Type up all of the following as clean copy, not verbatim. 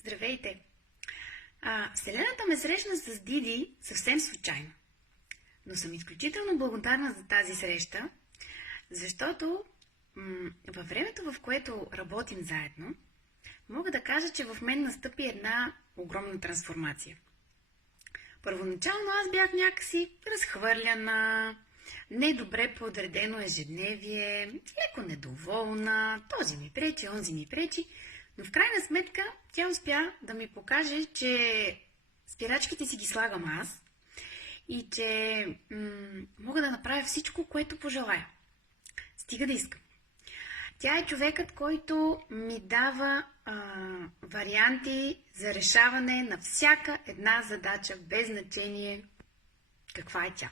Здравейте! Вселената ме срещна с Диди съвсем случайно. Но съм изключително благодарна за тази среща, защото във времето, в което работим заедно, мога да кажа, че в мен настъпи една огромна трансформация. Първоначално аз бях някакси разхвърляна, недобре подредено ежедневие, леко недоволна, този ми пречи, онзи ми пречи, но в крайна сметка тя успя да ми покаже, че спирачките си ги слагам аз и че мога да направя всичко, което пожелая. Стига да искам. Тя е човекът, който ми дава варианти за решаване на всяка една задача, без значение каква е тя.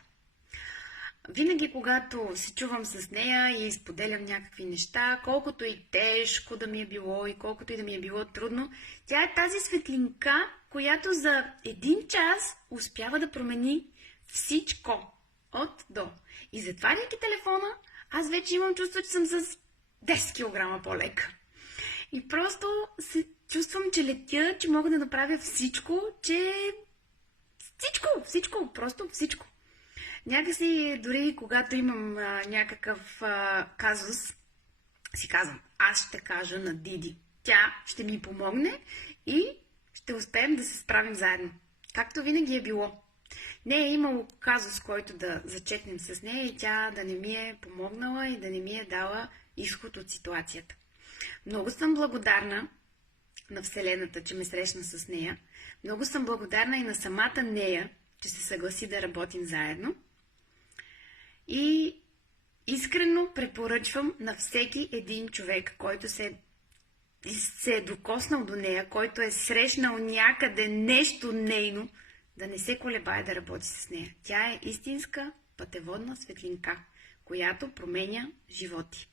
Винаги, когато се чувам с нея и споделям някакви неща, колкото и тежко да ми е било и колкото и да ми е било трудно, тя е тази светлинка, която за един час успява да промени всичко от до. И затваряйки телефона, аз вече имам чувство, че съм с 10 кг по-лека. И просто се чувствам, че летя, че мога да направя всичко, че... Всичко, просто всичко. Някакси, дори когато имам някакъв казус, си казвам, аз ще кажа на Диди. Тя ще ми помогне и ще успеем да се справим заедно. Както винаги е било. Не е имало казус, който да зачетнем с нея и тя да не ми е помогнала и да не ми е дала изход от ситуацията. Много съм благодарна на Вселената, че ме срещна с нея. Много съм благодарна и на самата нея, че се съгласи да работим заедно. И искрено препоръчвам на всеки един човек, който се е докоснал до нея, който е срещнал някъде нещо нейно, да не се колебае да работи с нея. Тя е истинска пътеводна светлинка, която променя животи.